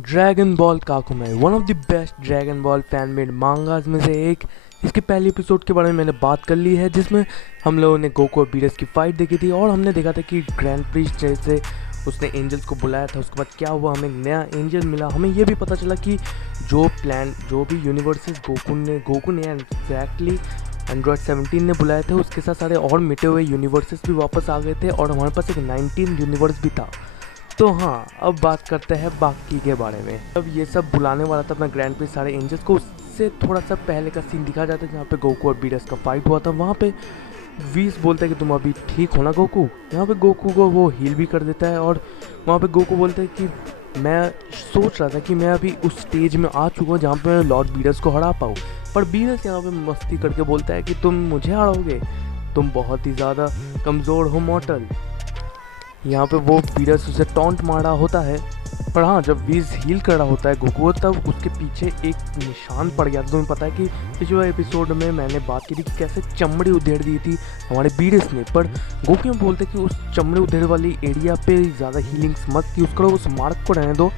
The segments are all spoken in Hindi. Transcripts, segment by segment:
ड्रैगन बॉल काकुमे one of the best dragon ball fan made mangas में से एक। इसके पहले एपिसोड के बारे में मैंने बात कर ली है, जिसमें हम लोगों ने गोकू और बीरस की फाइट देखी थी और हमने देखा था कि ग्रैंड प्रिस्ट जैसे उसने एंजल्स को बुलाया था। उसके बाद क्या हुआ, हमें नया एंजल मिला। हमें ये भी पता चला कि जो भी यूनिवर्सेस गोकू ने एग्जैक्टली एंड्रॉयड 17 ने बुलाए थे, उसके साथ सारे और मिटे हुए यूनिवर्सेस भी वापस आ गए थे और हमारे पास एक 19 यूनिवर्स भी था। तो हाँ, अब बात करते हैं बाकी के बारे में। अब ये सब बुलाने वाला था अपना ग्रैंड प्रिंस सारे एंजल्स को, उससे थोड़ा सा पहले का सीन दिखा जाता है जहाँ पे गोकू और बीरस का फाइट हुआ था। वहाँ पे वीस बोलता है कि तुम अभी ठीक हो ना गोकू। यहाँ पे गोकू को वो हील भी कर देता है और वहाँ पे गोकू बोलता है कि मैं सोच रहा था कि मैं अभी उस स्टेज में आ चुका हूँ जहाँ पे मैं लॉर्ड बीरस को हरा पाऊँ, पर बीरस यहाँ पे मस्ती करके बोलता है कि तुम मुझे हराओगे, तुम बहुत ही ज़्यादा कमज़ोर हो मॉर्टल। यहाँ पे वो बीरस उसे टॉन्ट मारा होता है, पर हाँ, जब वीज हील कर रहा होता है गोकू तब उसके पीछे एक निशान पड़ गया था। तुम्हें पता है कि पिछले एपिसोड में मैंने बात की थी कि कैसे चमड़ी उधेड़ दी थी हमारे बीरस ने, पर गोकू में बोलते कि उस चमड़ी उधेड़ वाली एरिया पे ज़्यादा हीलिंग्स मत यूज़ करो, उस मार्क को रहने दो,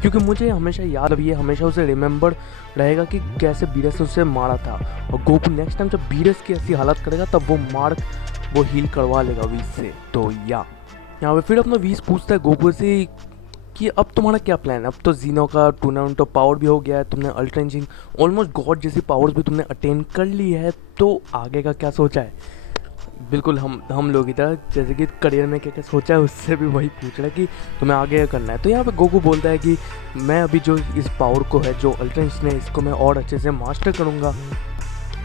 क्योंकि मुझे हमेशा याद अभी है, हमेशा उसे रिमेंबर रहेगा कि कैसे बीरस ने उसे मारा था। और गोकू नेक्स्ट टाइम जब बीरस की ऐसी हालत करेगा तब वो मार्क वो हील करवा लेगा वीज से। तो यहाँ पे फिर अपना वीस पूछता है गोकू से कि अब तुम्हारा क्या प्लान है। अब तो जीनो का टूर्नामेंट ऑफ पावर भी हो गया है, तुमने अल्ट्रा इंजिन ऑलमोस्ट गॉड जैसी पावर्स भी तुमने अटेन कर ली है, तो आगे का क्या सोचा है। बिल्कुल हम लोग की तरह, जैसे कि करियर में क्या क्या सोचा है उससे भी वही पूछ रहा है कि तुम्हें आगे करना है। तो यहाँ पे गोकू बोलता है कि मैं अभी जो इस पावर को है, जो अल्ट्रा इंजिन है, इसको मैं और अच्छे से मास्टर करूँगा।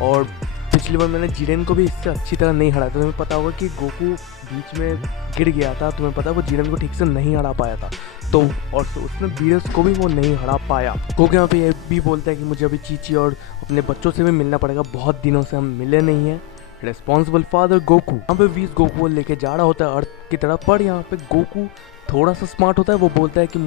और पिछली बार मैंने जिरेन को भी इससे अच्छी तरह नहीं हराया था। तुम्हें पता होगा कि गोकू बीच में गिर गया था, तुम्हें पता है वो जिरेन को ठीक से नहीं हरा पाया था, तो और उसने बीरस को भी वो नहीं हरा पाया। गोकू यहाँ पे ये भी बोलता है कि मुझे अभी चीची और अपने बच्चों से भी मिलना पड़ेगा, बहुत दिनों से हम मिले नहीं हैं। Responsible father Goku. यहाँ पे वीस गोकू को लेके जा रहा होता है अर्थ की तरफ, पर यहाँ पे गोकू थोड़ा सा स्मार्ट होता है। वो बोलता है कि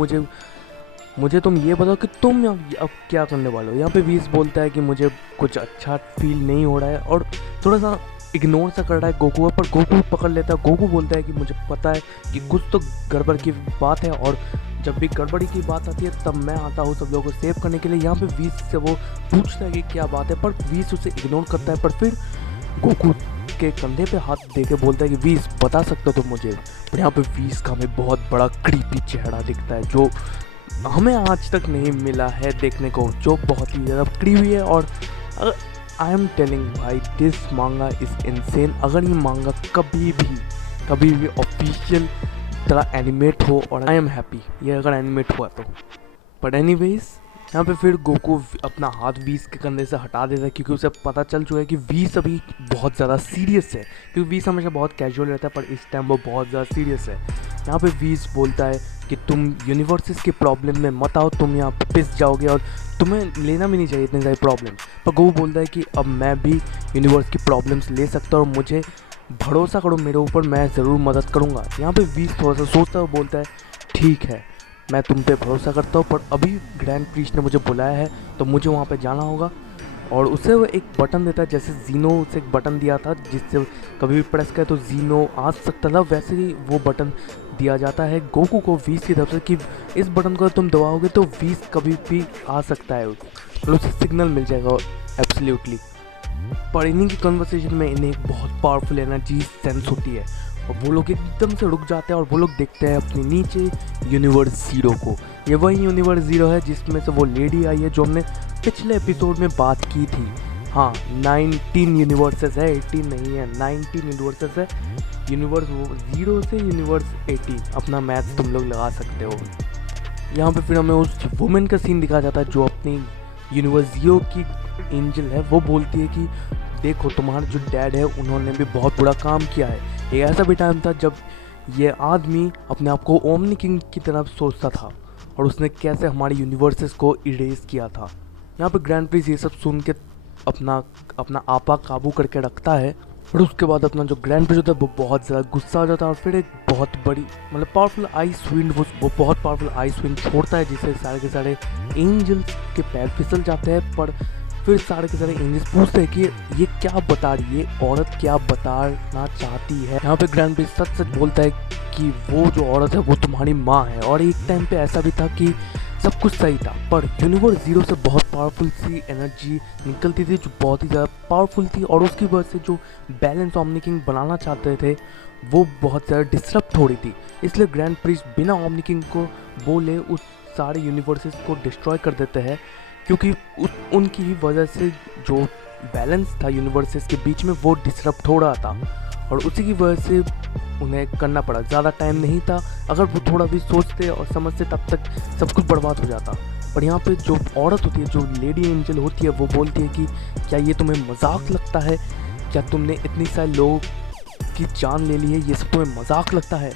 मुझे तुम ये बताओ कि तुम अब क्या करने वाले हो। यहाँ पे वीस बोलता है कि मुझे कुछ अच्छा फील नहीं हो रहा है और थोड़ा सा इग्नोर सा कर रहा है गोकू, पर गोकू पकड़ लेता है। गोकू बोलता है कि मुझे पता है कि कुछ तो गड़बड़ की बात है, और जब भी गड़बड़ी की बात आती है तब मैं आता हूँ सब लोगों को सेव करने के लिए। यहाँ पे वीस से वो पूछता है कि क्या बात है, पर वीस उसे इग्नोर करता है। पर फिर गोकू के कंधे पे हाथ दे के बोलता है कि वीस बता सकते हो तुम मुझे। पर यहाँ पे वीस का हमें बहुत बड़ा क्रीपी चेहरा दिखता है जो हमें आज तक नहीं मिला है देखने को, जो बहुत ही ज़्यादा क्रीपी है। और आई एम टेलिंग भाई, दिस मांगा इज़ इनसेन। अगर ये मांगा कभी भी ऑफिशियल तरह एनिमेट हो, और आई एम हैप्पी ये अगर एनिमेट हुआ तो। बट एनीवेज, यहाँ पे फिर गोकू अपना हाथ वीस के कंधे से हटा देता है, क्योंकि उसे पता चल चुका है कि वीस अभी बहुत ज़्यादा सीरियस है। क्योंकि वीस हमेशा बहुत कैजुअल रहता है, पर इस टाइम वो बहुत ज़्यादा सीरियस है। यहाँ पे वीस बोलता है कि तुम यूनिवर्सेस के प्रॉब्लम में मत आओ, तुम यहाँ पे पिस जाओगे और तुम्हें लेना भी नहीं चाहिए इतनी सारी प्रॉब्लम। पर गोकू बोलता है कि अब मैं भी यूनिवर्स की प्रॉब्लम्स ले सकता हूँ और मुझे भरोसा करो मेरे ऊपर, मैं ज़रूर मदद करूँगा। यहाँ पे वीस थोड़ा सा सोचता है, बोलता है ठीक है, मैं तुम पे भरोसा करता हूँ, पर अभी ग्रैंड प्रीस्ट ने मुझे बुलाया है तो मुझे वहाँ पे जाना होगा। और उसे वो एक बटन देता है, जैसे जीनो उसे एक बटन दिया था जिससे कभी भी प्रेस करे तो जीनो आ सकता था, वैसे ही वो बटन दिया जाता है गोकू को वीस की तरफ से कि इस बटन को तुम दबाओगे तो वीस कभी भी आ सकता है और उसे सिग्नल मिल जाएगा एब्सोल्युटली। पर इन्हीं की कन्वर्सेशन में इन्हें एक बहुत पावरफुल एनर्जी सेंस होती है और वो लोग एकदम से रुक जाते हैं और वो लोग देखते हैं अपने नीचे यूनिवर्स ज़ीरो को। ये वही यूनिवर्स ज़ीरो है जिसमें से वो लेडी आई है जो हमने पिछले एपिसोड में बात की थी। हाँ, 19 यूनिवर्सेस है, 18 नहीं है, 19 यूनिवर्सेस है। यूनिवर्स ज़ीरो से यूनिवर्स 18, अपना मैथ तुम लोग लगा सकते हो। यहाँ पे फिर हमें उस वुमेन का सीन दिखाया जाता है जो अपनी यूनिवर्स ज़ीरो की एंजल है। वो बोलती है कि देखो, तुम्हारे जो डैड है उन्होंने भी बहुत बुरा काम किया है। एक ऐसा भी टाइम था जब ये आदमी अपने आप को ओमनी किंग की तरफ सोचता था और उसने कैसे हमारे यूनिवर्सेस को इरेज किया था। यहाँ पे ग्रैंड प्रिंस ये सब सुन के अपना आपा काबू करके रखता है, और उसके बाद अपना जो ग्रैंड प्रिंस होता है वो बहुत ज़्यादा गुस्सा हो जाता है और फिर एक बहुत बड़ी पावरफुल आइस विंड वो बहुत पावरफुल आइस विंड छोड़ता है, जिससे सारे के सारे एंजल्स के पैर फिसल जाते हैं। पर फिर सारे के सारे एंजल्स पूछते हैं कि ये क्या बता रही है, औरत क्या बताना चाहती है। यहाँ पे ग्रैंड प्रिंस सच बोलता है कि वो जो औरत है वो तुम्हारी माँ है। और एक टाइम पे ऐसा भी था कि सब कुछ सही था, पर यूनिवर्स ज़ीरो से बहुत पावरफुल सी एनर्जी निकलती थी जो बहुत ही ज़्यादा पावरफुल थी, और उसकी वजह से जो बैलेंस ओमनी किंग बनाना चाहते थे वो बहुत ज़्यादा डिसरप्ट हो रही थी। इसलिए ग्रैंड प्रिस्ट बिना ओमनी किंग को बोले उस सारे यूनिवर्सेस को डिस्ट्रॉय कर देते हैं, क्योंकि उनकी ही वजह से जो बैलेंस था यूनिवर्सेस के बीच में वो डिसरप्ट हो रहा था, और उसी की वजह से उन्हें करना पड़ा। ज़्यादा टाइम नहीं था, अगर वो थोड़ा भी सोचते और समझते तब तक सब कुछ बर्बाद हो जाता। पर यहाँ पे जो औरत होती है, जो लेडी एंजल होती है, वो बोलती है कि क्या ये तुम्हें मजाक लगता है, क्या तुमने इतनी सारे लोगों की जान ले ली है, ये सब तुम्हें मजाक लगता है,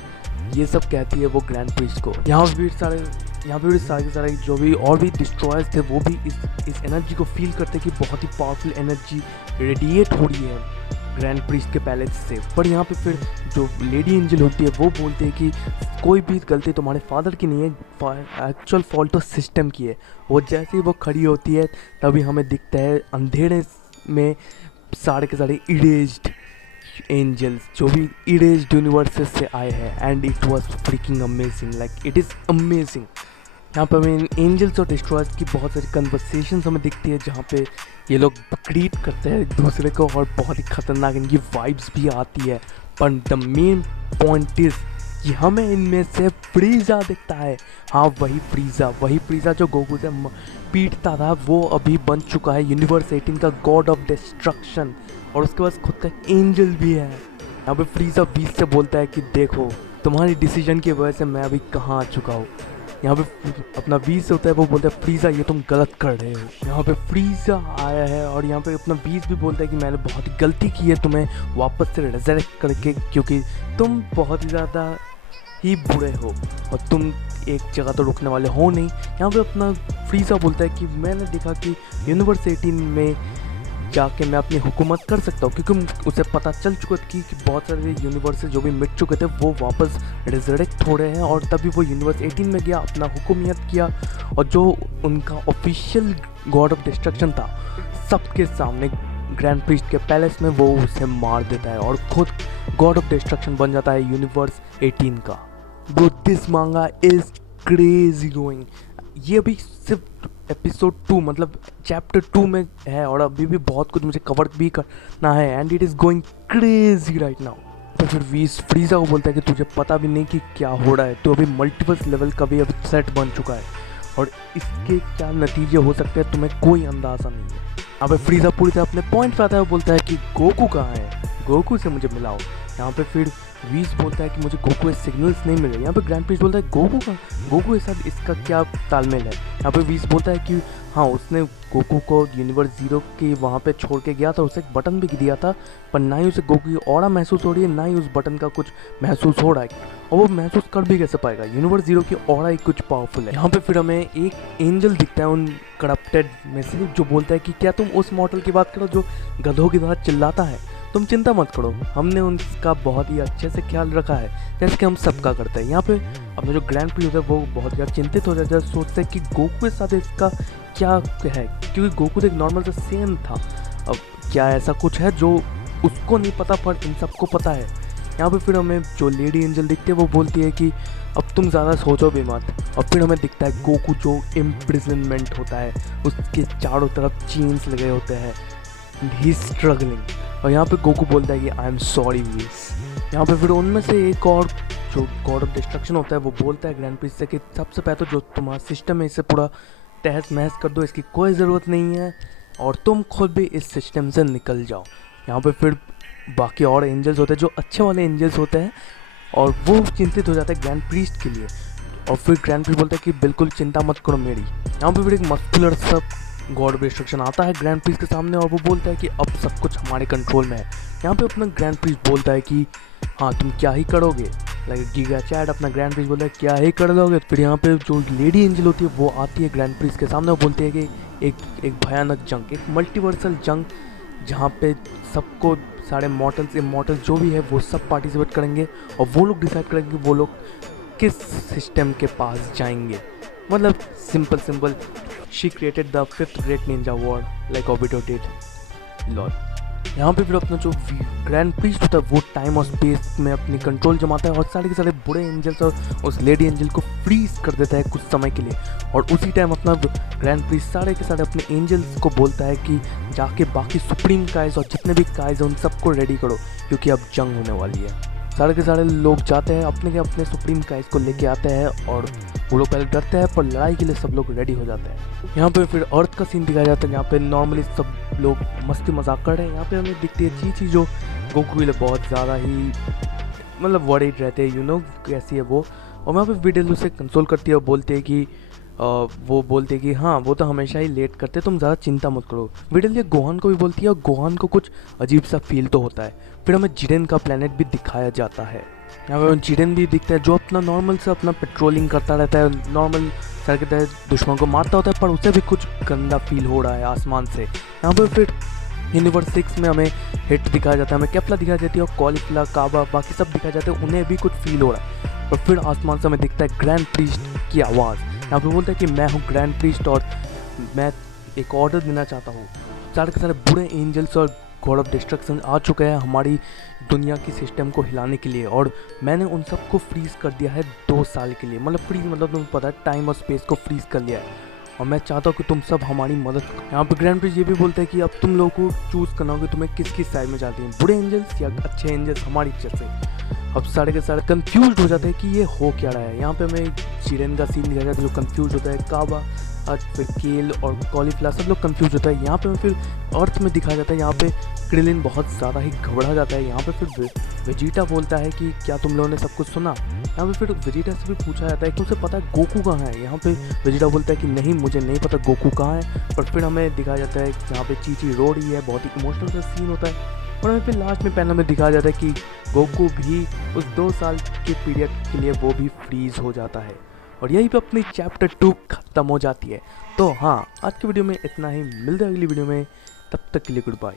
ये सब कहती है वो ग्रैंड प्रिस्ट को। यहाँ पे भी सारे के सारे जो भी और भी डिस्ट्रॉयर्स थे वो भी इस एनर्जी को फील करते कि बहुत ही पावरफुल एनर्जी रेडिएट हो रही है ग्रैंड प्रिस्ट के पैलेस से। पर यहाँ पे फिर जो लेडी एंजल होती है वो बोलती है कि कोई भी गलती तुम्हारे फादर की नहीं है, एक्चुअल फॉल्ट तो सिस्टम की है। वो जैसे ही वो खड़ी होती है तभी हमें दिखता है अंधेरे में सारे के सारे इरेज्ड एंजल्स जो भी इरेज्ड यूनिवर्सेस से आए हैं, and it was freaking amazing, like it is amazing. यहाँ पे हमें एंजल्स और डिस्ट्रॉयर्स की बहुत सारी कन्वर्सेशंस हमें दिखती है जहाँ पे ये लोग ग्रीट करते हैं एक दूसरे को, और बहुत ही खतरनाक इनकी वाइब्स भी आती है। पर द मेन पॉइंट इज कि हमें इनमें से फ्रीजा दिखता है। हाँ, वही फ्रीजा जो गोकू से पीटता था, वो अभी बन चुका है यूनिवर्स 18 का गॉड ऑफ डिस्ट्रक्शन, और उसके पास खुद का एंजल भी है। यहाँ पे फ्रीजा 20 से बोलता है कि देखो तुम्हारी डिसीजन की वजह से मैं अभी कहाँ आ चुका हूँ। यहाँ पे अपना 20 होता है, वो बोलता है फ्रीजा ये तुम गलत कर रहे हो। यहाँ पे फ्रीजा आया है और यहाँ पे अपना 20 भी बोलता है कि मैंने बहुत ही गलती की है तुम्हें वापस से रिजरेक्ट करके, क्योंकि तुम बहुत ही ज़्यादा ही बुरे हो और तुम एक जगह तो रुकने वाले हो नहीं। यहाँ पे अपना फ्रीजा बोलता है कि मैंने देखा कि यूनिवर्स 18 में जाके मैं अपनी हुकूमत कर सकता हूँ, क्योंकि उसे पता चल चुका था कि बहुत सारे यूनिवर्सेस जो भी मिट चुके थे वो वापस रिजरेक्ट हो रहे हैं, और तभी वो यूनिवर्स 18 में गया, अपना हुकूमियत किया, और जो उनका ऑफिशियल गॉड ऑफ डिस्ट्रक्शन था सबके सामने ग्रैंड प्रीस्ट के पैलेस में वो उसे मार देता है और खुद गॉड ऑफ डिस्ट्रक्शन बन जाता है यूनिवर्स 18 का। ब्रो, दिस मांगा इज क्रेजी गोइंग। ये अभी सिर्फ एपिसोड 2 मतलब चैप्टर 2 में है, और अभी भी बहुत कुछ मुझे कवर भी करना है, and it is going crazy right now. तो फिर वीस फ्रीजा को बोलता है कि तुझे पता भी नहीं कि क्या हो रहा है, तो अभी मल्टीवर्स लेवल का भी अभी सेट बन चुका है, और इसके क्या नतीजे हो सकते हैं तुम्हें कोई अंदाज़ा नहीं है। यहाँ पे फ्रीजा पूरी तरह अपने पॉइंट पे आता है, वो बोलता है कि गोकू कहाँ है, गोकू से मुझे मिलाओ। यहाँ पे फिर वीस बोलता है कि मुझे गोकू के सिग्नल्स नहीं मिले। यहाँ पे ग्रैंड प्रीस्ट बोलता है गोकू के साथ इसका क्या तालमेल है। यहाँ पे वीस बोलता है कि हाँ, उसने गोकू को यूनिवर्स 0 के वहाँ पे छोड़ के गया था, उसे एक बटन भी दिया था, पर ना ही उसे गोकू की ऑरा महसूस हो रही है, ना ही उस बटन का कुछ महसूस हो रहा है, और वो महसूस कर भी कैसे पाएगा, यूनिवर्स 0 की ऑरा ही कुछ पावरफुल है। यहाँ पे फिर हमें एक एंजल दिखता है उन करप्टेड में से, जो बोलता है कि क्या तुम उस मॉडल की बात करो जो गधों की तरह चिल्लाता है, तुम चिंता मत करो, हमने उनका बहुत ही अच्छे से ख्याल रखा है, जैसे कि हम सबका करते हैं। यहाँ पे अपना जो ग्रैंड प्रीस्ट है वो बहुत ज़्यादा चिंतित हो जाता है, सोचते हैं कि गोकू के साथ इसका क्या है, क्योंकि गोकू तो एक नॉर्मल सा सेम था, अब क्या ऐसा कुछ है जो उसको नहीं पता पर इन सबको पता है। यहाँ पे फिर हमें जो लेडी एंजल दिखती है वो बोलती है कि अब तुम ज़्यादा सोचो भी मत, और फिर हमें दिखता है गोकू जो इम्प्रिजनमेंट होता है, उसके चारों तरफ चेन्स लगे होते हैं, ही स्ट्रगलिंग, और यहाँ पे गोकू बोलता है कि आई एम सॉरी वीस। यहाँ पे फिर उनमें से एक और जो गॉड ऑफ डिस्ट्रक्शन होता है वो बोलता है ग्रैंड प्रीस्ट से कि सबसे पहले तो जो तुम्हारा सिस्टम है इसे पूरा तहस महस कर दो, इसकी कोई ज़रूरत नहीं है, और तुम खुद भी इस सिस्टम से निकल जाओ। यहाँ पे फिर बाकी और एंजल्स होते हैं जो अच्छे वाले एंजल्स होते हैं, और वो चिंतित हो जाता है ग्रैंड प्रीस्ट के लिए, और फिर ग्रैंड प्रीस्ट बोलता है कि बिल्कुल चिंता मत करो मेरी। यहाँ पे फिर एक मस्कुलर सब गॉड ऑफ डिस्ट्रक्शन आता है ग्रैंड प्रीस्ट के सामने, और वो बोलता है कि अब सब कुछ हमारे कंट्रोल में है। यहाँ पे अपना ग्रैंड प्रीस्ट बोलता है कि हाँ, तुम क्या ही करोगे, लाइक गीगा चैट अपना ग्रैंड प्रीस्ट बोलता है क्या ही कर लोगे। फिर यहाँ पे जो लेडी एंजल होती है वो आती है ग्रैंड प्रीस्ट के सामने, वो बोलती है कि एक भयानक जंग, एक मल्टीवर्सल जंग, जहाँ पे सबको सारे मॉर्टल्स इमॉर्टल्स जो भी है वो सब पार्टिसिपेट करेंगे, और वो लोग डिसाइड करेंगे वो लोग किस सिस्टम के पास जाएंगे। मतलब simple she created the 5th great Ninja war like Obito did, lol. यहाँ पे फिर अपना जो ग्रैंड प्रीस्ट होता है वो टाइम और स्पेस में अपनी कंट्रोल जमाता है और सारे के सारे बुरे एंजल्स और उस लेडी एंजल को फ्रीज कर देता है कुछ समय के लिए। और उसी टाइम अपना ग्रैंड प्रीस्ट सारे के सारे अपने एंजल्स को बोलता है कि जाके बाकी सुप्रीम काइज और जितने भी काइज हैं उन सबको रेडी करो, क्योंकि अब जंग होने वाली है। सारे के सारे लोग जाते हैं अपने के अपने सुप्रीम काइज को लेके आते हैं और वो लोग पहले डरते हैं, पर लड़ाई के लिए सब लोग रेडी हो जाते हैं। यहाँ पे फिर अर्थ का सीन दिखाया जाता है जहाँ पे नॉर्मली सब लोग मस्ती मजाक कर रहे हैं। यहाँ पे हमें दिखती है चीची जो गोकू के लिए बहुत ज़्यादा ही मतलब वरीड रहते हैं, यू नो कैसी है वो। और वहाँ पे विडेल उसे कंसोल करती है और बोलते हैं कि वो बोलते हैं कि हाँ वो तो हमेशा ही लेट करते, तुम ज़्यादा चिंता मत करो। विडेल ये गोहान को भी बोलती है और गोहान को कुछ अजीब सा फील तो होता है। फिर हमें जिरेन का प्लेनेट भी दिखाया जाता है। यहाँ पे जिरेन भी दिखता है जो अपना नॉर्मल से अपना पेट्रोलिंग करता रहता है, नॉर्मल सर के तहत दुश्मन को मारता होता है, पर उसे भी कुछ गंदा फील हो रहा है आसमान से। यहाँ पे फिर यूनिवर्स 6 में हमें हिट दिखाया जाता है, हमें केपला दिखाई जाती है और कॉलिफ्ला काबा बाकी सब दिखाए जाते हैं, उन्हें भी कुछ फील हो रहा है। और फिर आसमान से हमें दिखता है ग्रैंड प्रीस्ट की आवाज़। यहाँ पे बोलता है कि मैं हूँ ग्रैंड प्रीस्ट और मैं एक ऑर्डर देना चाहता हूँ। सारे के सारे बुरे एंजल्स और गॉड ऑफ डिस्ट्रक्शन आ चुके हैं हमारी दुनिया की सिस्टम को हिलाने के लिए, और मैंने उन सबको फ्रीज़ कर दिया है 2 साल के लिए। मतलब फ्रीज मतलब तुम्हें पता है टाइम और स्पेस को फ्रीज़ कर लिया है, और मैं चाहता हूँ कि तुम सब हमारी मदद करो। यहाँ पे ग्रैंड प्रीस्ट ये भी बोलते हैं कि अब तुम लोगों को चूज़ करना होगा कि तुम्हें किस साइड में जाती हैं, बुरे एंजल्स या अच्छे एंजल्स हमारी इच्छा से। अब सारे के सारे कंफ्यूज हो जाते हैं कि ये हो क्या रहा है। यहाँ पे हमें जिरेन का सीन दिखाया जाता है जो कंफ्यूज होता है, काबा और फिर केल और कॉलीफ्ला सब लोग कंफ्यूज होता है। यहाँ पे फिर अर्थ में दिखाया जाता है, यहाँ पे क्रिलिन बहुत ज़्यादा ही घबरा जाता है। यहाँ पे फिर वेजिटा बोलता है कि क्या तुम लोगों ने सब कुछ सुना। यहाँ पे फिर वेजिटा से भी पूछा जाता है कि उसे पता है गोकू कहाँ है। यहाँ पे वेजिटा बोलता है कि नहीं मुझे नहीं पता गोकू कहाँ है। पर फिर हमें दिखाया जाता है यहाँ पे चीची रो रही है, बहुत ही इमोशनल सा सीन होता है। और हमें फिर लास्ट में पैनल में दिखाया जाता है कि गोकू भी उस 2 साल के पीरियड के लिए वो भी फ्रीज हो जाता है। और यहीं पे अपनी चैप्टर 2 खत्म हो जाती है। तो हाँ, आज की वीडियो में इतना ही, मिलते हैं अगली वीडियो में, तब तक के लिए गुड बाय।